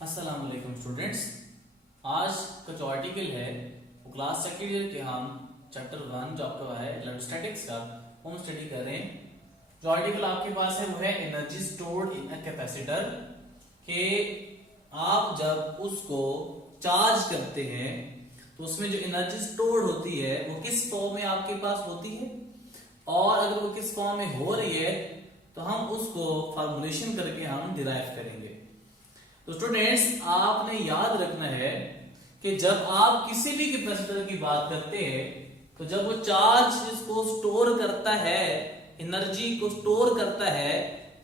अस्सलाम वालेकुम स्टूडेंट्स। आज का जो आर्टिकल है वो क्लास सेकेंड ईयर के हम चैप्टर 1 जो आपका है इलेक्ट्रोस्टैटिक्स का वो हम स्टडी कर रहे हैं। जो आर्टिकल आपके पास है वो है energy stored in a capacitor कि आप जब उसको चार्ज करते हैं तो उसमें जो एनर्जी स्टोर्ड होती है वो किस फॉर्म में आपके पास होती है, और अगर वो किस फॉर्म में हो रही है तो हम उसको फॉर्मुलेशन करके हम डिराइव करेंगे। तो स्टूडेंट्स आपने याद रखना है कि जब आप किसी भी कैपेसिटर की बात करते हैं तो जब वो चार्ज इसको स्टोर करता है, एनर्जी को स्टोर करता है,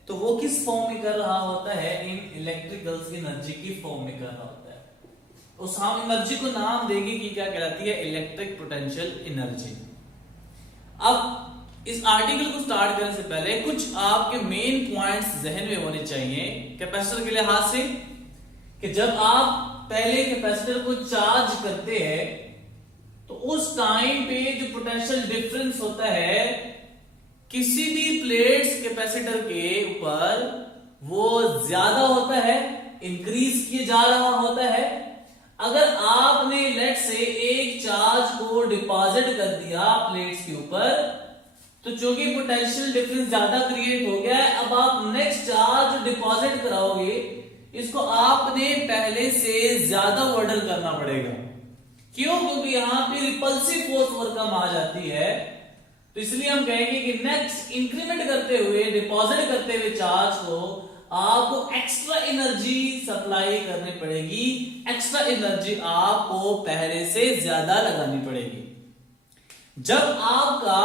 तो वो किस फॉर्म में कर रहा होता है? इन इलेक्ट्रिकल्स एनर्जी की फॉर्म में कर रहा होता है। उस हम एनर्जी को नाम देंगे कि क्या कहलाती है? Electric potential energy. अब इस आर्टिकल को स्टार्ट करने से पहले कुछ आपके मेन पॉइंट्स जहन में होने चाहिए कैपेसिटर के लिहाज से कि जब आप पहले कैपेसिटर को चार्ज करते हैं तो उस टाइम पे जो पोटेंशियल डिफरेंस होता है किसी भी प्लेट्स कैपेसिटर के ऊपर वो ज्यादा होता है, इंक्रीज किया जा रहा होता है। अगर आपने लेट से एक चार्ज को डिपॉजिट कर दिया प्लेट्स के ऊपर तो चूंकि पोटेंशियल डिफरेंस ज्यादा क्रिएट हो गया है, अब आप नेक्स्ट चार्ज डिपॉजिट कराओगे इसको आपने पहले से ज्यादा ऑर्डर करना पड़ेगा। क्यों? क्योंकि यहां पे रिपल्सिव फोर्स और कम आ जाती है, तो इसलिए हम कहेंगे कि नेक्स्ट इंक्रीमेंट करते हुए, डिपॉजिट करते हुए चार्ज को आपको एक्स्ट्रा एनर्जी सप्लाई करनी पड़ेगी, एक्स्ट्रा एनर्जी आपको पहले से ज्यादा लगानी पड़ेगी। जब आपका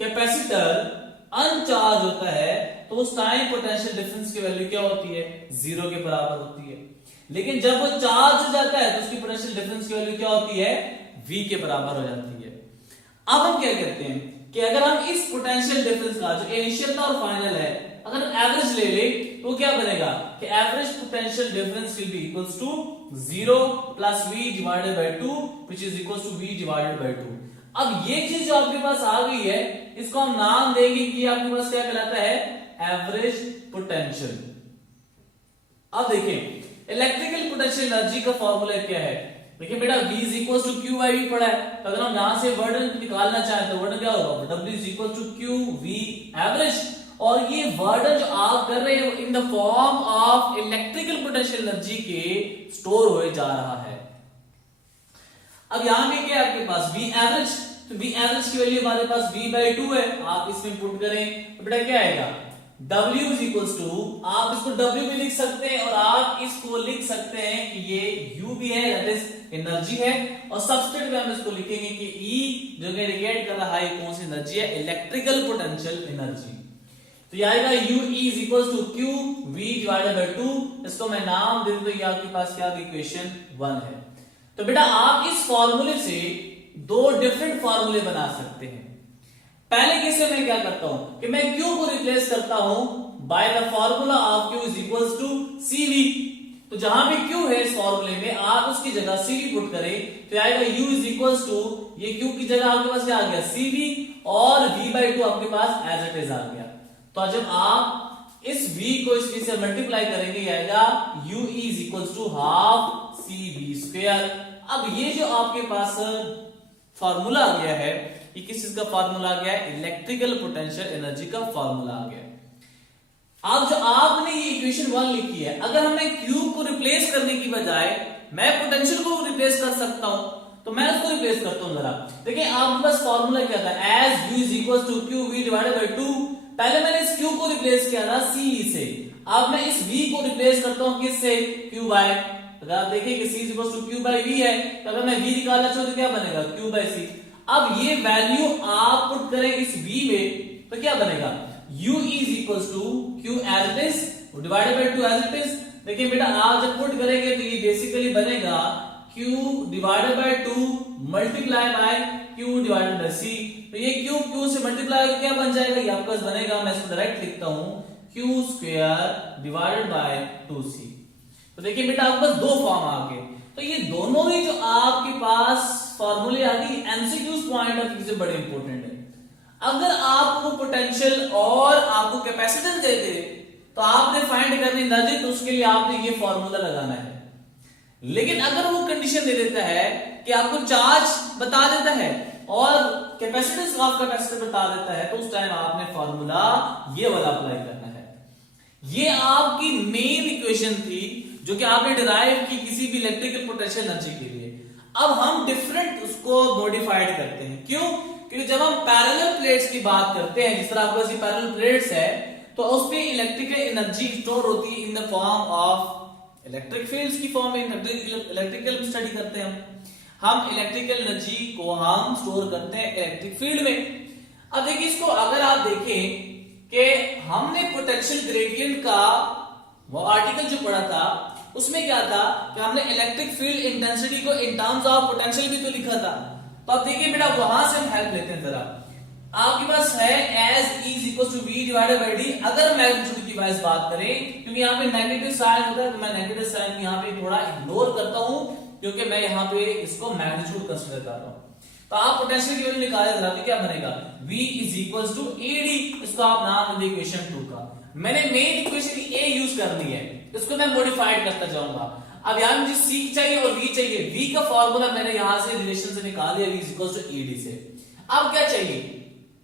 कैपेसिटर अनचार्ज होता है तो उस टाइम पोटेंशियल डिफरेंस की वैल्यू क्या होती है? 0 के बराबर होती है। लेकिन जब वो चार्ज हो जाता है तो उसकी पोटेंशियल डिफरेंस की वैल्यू क्या होती है? V के बराबर हो जाती है। अब हम क्या कहते हैं कि अगर हम इस पोटेंशियल डिफरेंस का जो इनिशियल था और फाइनल है अगर हम एवरेज ले ले तो क्या बनेगा कि average potential difference will be equals to 0 plus V divided by 2 which is equals to V divided by 2। अब ये चीज जो आपके पास आ गई है इसको हम नाम देंगे कि आपके पास क्या कहलाता है? Average potential. अब देखिए इलेक्ट्रिकल पोटेंशियल एनर्जी का फॉर्मूला क्या है? देखिए बेटा V is equal to Q by V पढ़ा है, तो अगर हम यहां से वर्डन निकालना चाहें तो वर्डन क्या होगा? W is equal to Q V average. और ये वर्डन जो आप कर रहे हो in the form of electrical potential energy के स्टोर हुए जा रहा है। अब यहां पे क्या है आपके पास? V एवरेज, तो V एवरेज की वैल्यू हमारे पास V बाई 2 है। आप इसमें पुट करें तो बेटा क्या आएगा? W इज इक्वल्स टू, आप इसको W भी लिख सकते हैं और आप इसको लिख सकते हैं कि ये U भी है, दैट इज एनर्जी है, और सबस्क्रिप्ट में हम इसको लिखेंगे कि E जो कि इंडिकेट कर रहा है कौन सी एनर्जी है? Electrical potential energy. तो ये आएगा U E is equals to Q V divided by 2। इसको मैं नाम दे दूं तो ये आपके पास क्या? इक्वेशन 1 है। तो बेटा आप इस फॉर्मूले से दो डिफरेंट फॉर्मूले बना सकते हैं। पहले केस में मैं क्या करता हूं कि मैं Q को रिप्लेस करता हूं by the formula of Q is equals to CV। तो जहां भी Q है इस फॉर्मूले में आप उसकी जगह CV पुट करें तो आएगा U इज इक्वल्स टू, ये Q की जगह आपके पास क्या आ गया? CV, और V बाई 2 आपके पास एज इट इज आ गया। तो जब आप इस V को इस V से मल्टीप्लाई करेंगे ये आएगा U is equals to half CV square. अब ये जो आपके पास फॉर्मूला आ गया है ये किस चीज का फॉर्मूला आ गया है? इलेक्ट्रिकल पोटेंशियल एनर्जी का फॉर्मूला आ गया। अब जो आपने ये इक्वेशन 1 लिखी है, अगर हमें Q को रिप्लेस करने की बजाय मैं पोटेंशियल को रिप्लेस कर सकता हूं तो मैं उसको रिप्लेस करता हूं। जरा देखिए आपके पास फॉर्मूला क्या था? As U is equal to Q V divided by 2। पहले मैंने इस Q को रिप्लेस किया था CV से, अब मैं इस V को रिप्लेस करता हूं किससे? Q बाय, अगर आप देखिए कि C is equal to Q by V है तो अगर मैं V निकालना चाहूं तो क्या बनेगा? Q by C। अब ये वैल्यू आप पुट करें इस V में तो क्या बनेगा? U is equal to Q as it is divided by 2 as it is. देखिए बेटा आप जब पुट करेंगे तो ये बेसिकली बनेगा Q divided by 2 multiply by Q divided by C। तो ये Q से मल्टीप्लाई होकर क्या बन जाएगा? ये आपके पास बनेगा, मैं इसको डायरेक्ट लिखता हूं, Q square divided by 2C। तो देखिए बेटा आपके पास दो फॉर्म आ गए। तो ये दोनों ही जो आपके पास फॉर्मूले आ गई एमसीक्यूज पॉइंट ऑफ व्यू से बड़े इंपॉर्टेंट है। अगर आपको पोटेंशियल और आपको कैपेसिटेंस दे दे तो तो आपने फाइंड करनी एनर्जी, तो उसके लिए आपने ये फॉर्मूला लगाना है। लेकिन अगर वो कंडीशन दे देता है कि आपको चार्ज बता देता है और कैपेसिटेंस ऑफ कैपेसिटर बता देता है, तो उस टाइम आपने फॉर्मूला ये वाला अप्लाई करना है। ये आपकी मेन इक्वेशन थी जो कि आपने डिराइव की किसी भी इलेक्ट्रिकल पोटेंशियल एनर्जी के लिए। अब हम डिफरेंट उसको मॉडिफाइड करते हैं। क्यों? क्योंकि जब हम पैरेलल प्लेट्स की बात करते हैं, जिस तरह आपके पास पैरेलल प्लेट्स है, तो उसमें इलेक्ट्रिकल एनर्जी स्टोर होती है इन the form of electric fields की फॉर्म में। इलेक्ट्रिकल स्टडी करते हैं हम इलेक्ट्रिकल एनर्जी को हम स्टोर करते हैं इलेक्ट्रिक फील्ड में। अब देखिए इसको अगर आप देखें कि हमने पोटेंशियल ग्रेडियंट का वो आर्टिकल जो पढ़ा था, उसमें क्या था कि हमने इलेक्ट्रिक फील्ड इंटेंसिटी को इन टर्म्स ऑफ पोटेंशियल भी तो लिखा था। तो अब देखिए बेटा वहां से हम हेल्प लेते हैं जरा। आपके पास है E is equal to V divided by D. अगर मैग्नीट्यूड की वाइज बात करें, क्योंकि यहाँ पे नेगेटिव साइन होता है, तो मैं नेगेटिव साइन यहाँ पे थोड़ा इग्नोर करता हूं, क्योंकि मैं यहाँ पे इसको मैग्नीट्यूड कंसीडर कर रहा हूं। तो आप पोटेंशियल की वैल्यू निकाले जरा, तो क्या बनेगा? V is equal to AD। इसको आप नाम दे इक्वेशन 2 का। मैंने मेन इक्वेशन A यूज करनी है, इसको मैं मॉडिफाइड करता जाऊंगा। अब यहाँ मुझे C चाहिए और V चाहिए। V का फॉर्मूला मैंने यहां से रिलेशन से निकाल दिया, V is equal to AD से। अब क्या चाहिए?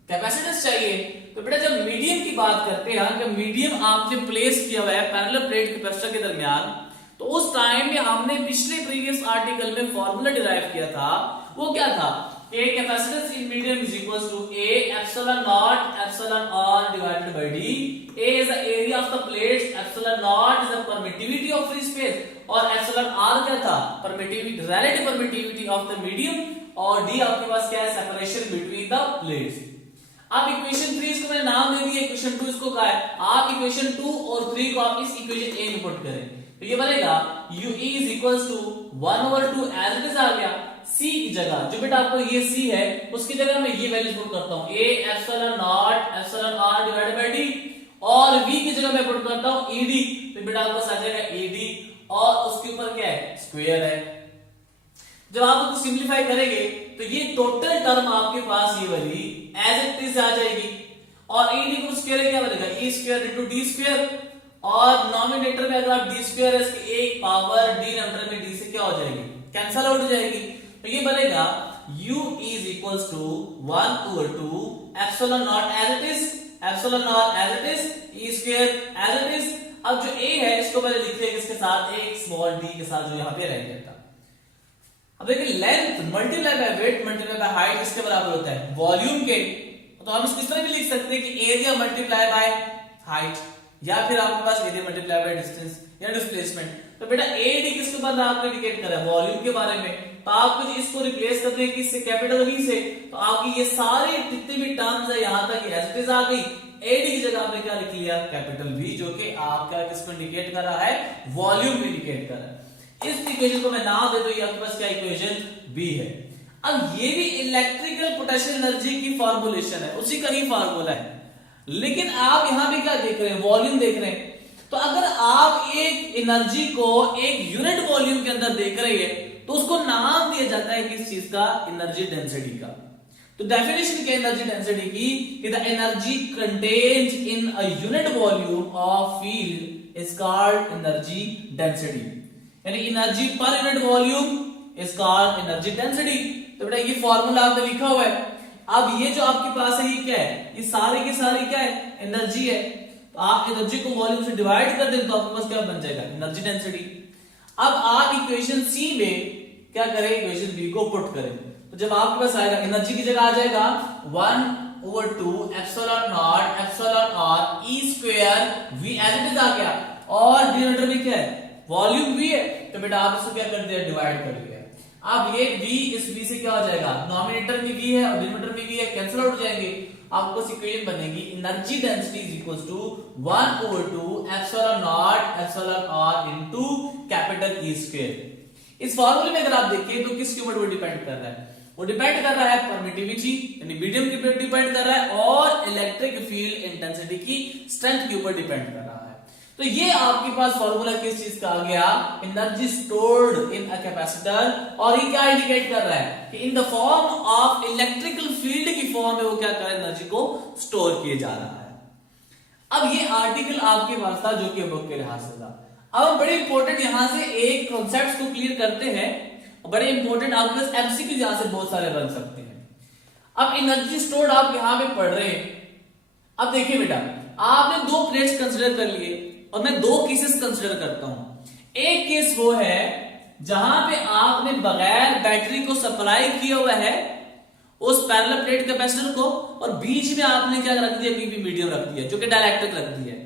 कैपेसिटेंस चाहिए। तो बेटा जब मीडियम की बात करते हैं, कि मीडियम आपने प्लेस किया हुआ है पैरेलल प्लेट कैपेसिटर के दरमियान, तो उस टाइम में हमने पिछले प्रीवियस आर्टिकल में फॉर्मूला डिराइव किया था। वो क्या था? A capacitance in medium is equals to A epsilon naught epsilon r divided by D. A is the area of the plates, epsilon naught is the permittivity of free space, और epsilon r क्या था? Permittivity, relative permittivity of the medium, और D आपके पास क्या है? Separation between the plates। अब equation 3 इसको मैंने नाम दे दिया, इक्वेशन 2 इसको क्या है? आप इक्वेशन 2 और 3 को आप इस इक्वेशन A में पुट करें, तो ये बनेगा U is equals to 1/2 as it is आ गया। C की जगह जो बेटा आपको ये C है, उसकी जगह मैं ये वैल्यू पुट करता हूं, A epsilon naught epsilon r divided by D, और V की जगह मैं पुट करता हूं ED। तो बेटा आपको आ जाएगा ED, और उसके ऊपर क्या है? स्क्वायर है। जब आप उसको सिंप्लीफाई करेंगे तो ये टोटल टर्म आपके पास ये वाली एज इट इज आ जाएगी, और ED को स्क्वायर क्या बनेगा? E square into D square, और नॉमिनेटर में अगर आप D स्क्वायर है इसकी एक पावर डिनोमिनेटर में D से क्या हो जाएगी? कैंसल आउट हो जाएगी। तो ये बनेगा U is equals to 1/2 epsilon naught as it is, epsilon naught as it is, E square as it is। अब जो A है इसको पहले लिख लिया किसके साथ? एक स्मॉल d के साथ, जो यहाँ पे रह गया था। अब देखिए length multiply by weight multiply by height किसके बराबर होता है? वॉल्यूम के। तो हम इसको इस तरह भी लिख सकते हैं कि एरिया मल्टीप्लाई बाय हाइट, या फिर आपके पास एरिया मल्टीप्लाई बाय डिस्टेंस या डिस्प्लेसमेंट। तो बेटा AD किसके बारे में आपने इंडिकेट करा? वॉल्यूम के बारे में। तो आपको इसको रिप्लेस करते हैं किससे? कैपिटल V से। तो आपकी ये सारे जितने भी टर्म्स है यहां तक एज इट इज आ गई। AD की जगह आपने क्या लिख लिया? कैपिटल V, जो कि आपका किसको इंडिकेट कर रहा है? वॉल्यूम को इंडिकेट कर रहा है। इस इक्वेशन को मैं नाम दे दूं, ये आपके पास क्या इक्वेशन B है। अब ये भी इलेक्ट्रिकल पोटेंशियल एनर्जी की फॉर्मुलेशन है, उसी का ही फॉर्मूला है, लेकिन आप यहां भी क्या देख रहे हैं? वॉल्यूम देख रहे हैं। तो अगर आप एक एनर्जी को एक यूनिट वॉल्यूम के अंदर देख रहे हैं, तो उसको नाम दिया जाता है किस चीज का? एनर्जी डेंसिटी का। तो डेफिनेशन क्या एनर्जी डेंसिटी की? कि the energy contained in a unit volume of field is called energy density, यानी energy per unit volume is called energy density. तो बेटा ये फॉर्मूला आपने लिखा हुआ है। अब ये जो आपके पास है ये क्या है? ये सारे के सारे क्या है? एनर्जी है। तो आप एनर्जी को वॉल्यूम से डिवाइड कर दें तो आपके पास क्या बन जाएगा? Energy density. अब आप इक्वेशन C में क्या करें? इक्वेशन B को पुट करें। तो जब आपके पास आएगा एनर्जी की जगह आ जाएगा 1/2 epsilon naught epsilon r E square V as it is आ गया, और डिनोमिनेटर में क्या है? वॉल्यूम V है। तो बेटा आप इसको क्या कर दिया? डिवाइड कर लिया। अब ये V इस V से क्या हो जाएगा? नॉमिनेटर में V है और डिनोमिनेटर में V है, कैंसिल आउट हो जाएंगे। आपको इक्वेशन बनेगी energy density is equals to 1/2 epsilon naught epsilon r into capital E square. इस फॉर्मूले में अगर आप देखें तो किसके ऊपर वो डिपेंड कर रहा है? वो डिपेंड कर रहा है परमिटिविटी यानी मीडियम के ऊपर डिपेंड कर रहा है, और इलेक्ट्रिक फील्ड इंटेंसिटी की स्ट्रेंथ के ऊपर डिपेंड कर रहा है। तो ये आपके पास फॉर्मूला किस चीज का आ गया? Energy stored in a capacitor, और ये क्या इंडिकेट कर रहा है? कि इन the form of electrical field की फॉर्म में वो क्या कर रहा है? एनर्जी को स्टोर किए जा रहा है। अब ये आर्टिकल आपके पास था जो कि बुक के लिहाज से था। अब हम बड़े इंपॉर्टेंट यहां से एक कॉन्सेप्ट को क्लियर करते हैं, बड़े इंपॉर्टेंट आपके पास एमसीक्यू यहां से बहुत सारे बन सकते हैं। अब एनर्जी स्टोर्ड आप यहां पे पढ़ रहे हैं। अब देखिए बेटा, आपने दो प्लेट्स कंसिडर कर लिए और मैं दो केसेस कंसिडर करता हूं। एक केस वो है जहां पे आपने बगैर बैटरी को सप्लाई किया हुआ है उस पैरेलल प्लेट कैपेसिटर को, और बीच में आपने क्या रख दिया, पीपी मीडियम रख दिया जो कि डाइलेक्ट्रिक रख दिया है।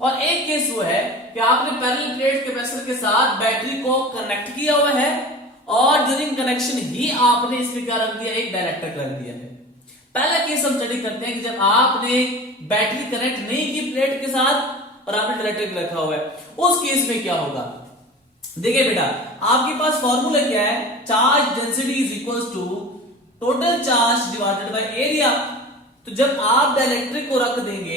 और एक केस वो है कि आपने पैरेलल प्लेट कैपेसिटर के साथ बैटरी को कनेक्ट किया हुआ है और ड्यूरिंग कनेक्शन ही आपने इसमें क्या रख दिया, एक डाइलेक्ट्रिक रख दिया है। पहला केस हम स्टडी करते हैं कि जब आपने बैटरी कनेक्ट नहीं की प्लेट के साथ और आपने डाइलेक्ट्रिक रखा हुआ है, उस केस में क्या होगा। देखिए बेटा, आपके पास फॉर्मूला क्या है, charge density is equal to total charge divided by area. तो जब आप डाइलेक्ट्रिक को रख देंगे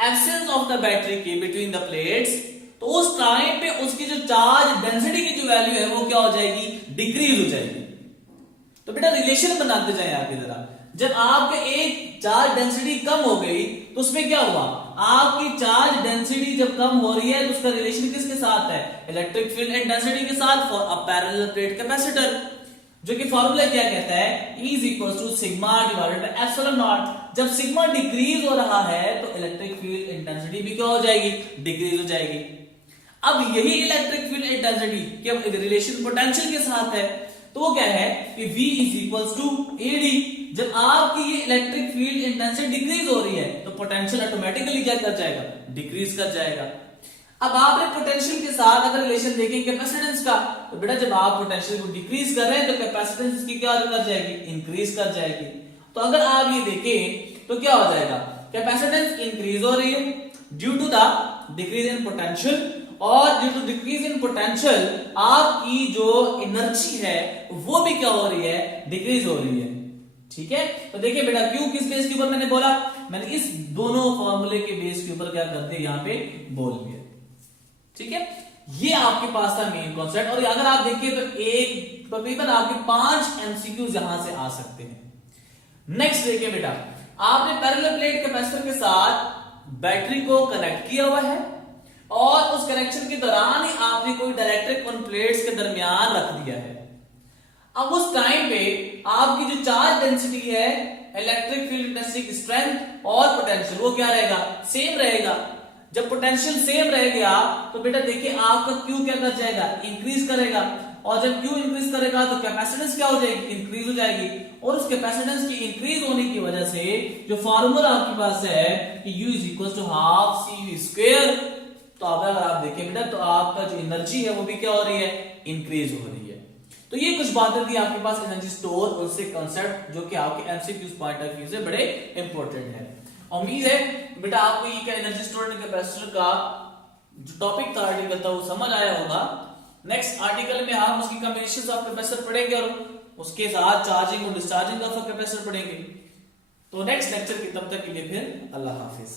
एब्सेंस ऑफ द बैटरी के बिटवीन द प्लेट्स, तो उस टाइम पे उसकी जो चार्ज डेंसिटी की जो वैल्यू है वो क्या हो जाएगी, डिक्रीज हो जाएगी। तो बेटा रिलेशन बनाते जाए आगे जरा। जब आपके एक चार्ज डेंसिटी कम हो गई तो उसमें क्या हुआ, आपकी चार्ज डेंसिटी जब कम हो रही है तो उसका रिलेशन किसके साथ है, इलेक्ट्रिक फील्ड एंड डेंसिटी के साथ for a parallel plate capacitor, जो कि फॉर्मूला क्या कहता है, E is equal to sigma divided by epsilon naught. जब सिग्मा डिक्रीज हो रहा है तो इलेक्ट्रिक फील्ड इंटेंसिटी भी क्या हो जाएगी, डिक्रीज हो जाएगी। अब यही इलेक्ट्रिक फील्ड इंटेंसिटी के रिलेशन पोटेंशियल के साथ है, तो वो क्या है कि V is equal to AD। जब आपकी ये इलेक्ट्रिक फील्ड इंटेंसिटी डिक्रीज हो रही है तो पोटेंशियल ऑटोमेटिकली क्या कर जाएगा, डिक्रीज कर जाएगा। अब आपने पोटेंशियल के साथ अगर रिलेशन देखें कैपेसिटेंस का, तो बेटा जब आप पोटेंशियल को डिक्रीज कर रहे हैं तो कैपेसिटेंस की क्या कर जाएगी, इंक्रीज कर जाएगी। तो अगर आप ये देखें तो क्या हो जाएगा, कैपेसिटेंस इंक्रीज हो रही है due to the decrease in potential, और due to decrease in potential आपकी जो एनर्जी है वो भी क्या हो रही है, डिक्रीज हो रही है। ठीक है, तो देखिए बेटा क्यों किस बेस के ऊपर मैंने बोला, मैंने इस दोनों फॉर्मूले के बेस के ऊपर क्या करते यहाँ पे बोल दिया। ठीक है, ये आपके पास था मेन कॉन्सेप्ट। और अगर आप देखिए तो एक तकरीबन आपके 5 एमसीक्यूज यहां से आ सकते हैं। नेक्स्ट देखिए बेटा, आपने पैरेलल प्लेट कैपेसिटर के साथ बैटरी को कनेक्ट किया हुआ है और उस कनेक्शन के दौरान ही आपने कोई डाइलेक्ट्रिक उन प्लेट्स के दरमियान रख दिया है। अब उस टाइम पे आपकी जो चार्ज डेंसिटी है, इलेक्ट्रिक फील्ड इंटेंसिटी, स्ट्रेंथ और पोटेंशियल वो क्या रहेगा, सेम रहेगा। जब पोटेंशियल सेम रहेगा तो बेटा देखिए आपका Q क्या कर जाएगा, इंक्रीज करेगा, और जब Q इंक्रीज करेगा तो कैपेसिटेंस क्या हो जाएगी, इंक्रीज हो जाएगी। और उस कैपेसिटेंस की इंक्रीज होने की वजह से जो फार्मूला आपके पास है कि U is equal to half CV square, तो अगर आप देखें बेटा तो आपका जो एनर्जी है वो भी क्या हो रही है, इंक्रीज हो रही है। तो ये कुछ बातें थी आपके पास एनर्जी स्टोर, उससे कॉन्सेप्ट जो कि आपके एमसीक्यूज पॉइंट ऑफ व्यू से बड़े इंपॉर्टेंट है। उम्मीद है बेटा आपको ये क्या एनर्जी स्टोर कैपेसिटर का जो टॉपिक था, आर्टिकल था, वो समझ आया होगा। नेक्स्ट आर्टिकल में हम उसकी कॉम्बिनेशंस ऑफ कैपेसिटर पढ़ेंगे और उसके साथ चार्जिंग और डिस्चार्जिंग ऑफ कैपेसिटर पढ़ेंगे। तो नेक्स्ट लेक्चर की तब तक के लिए फिर अल्लाह हाफिज।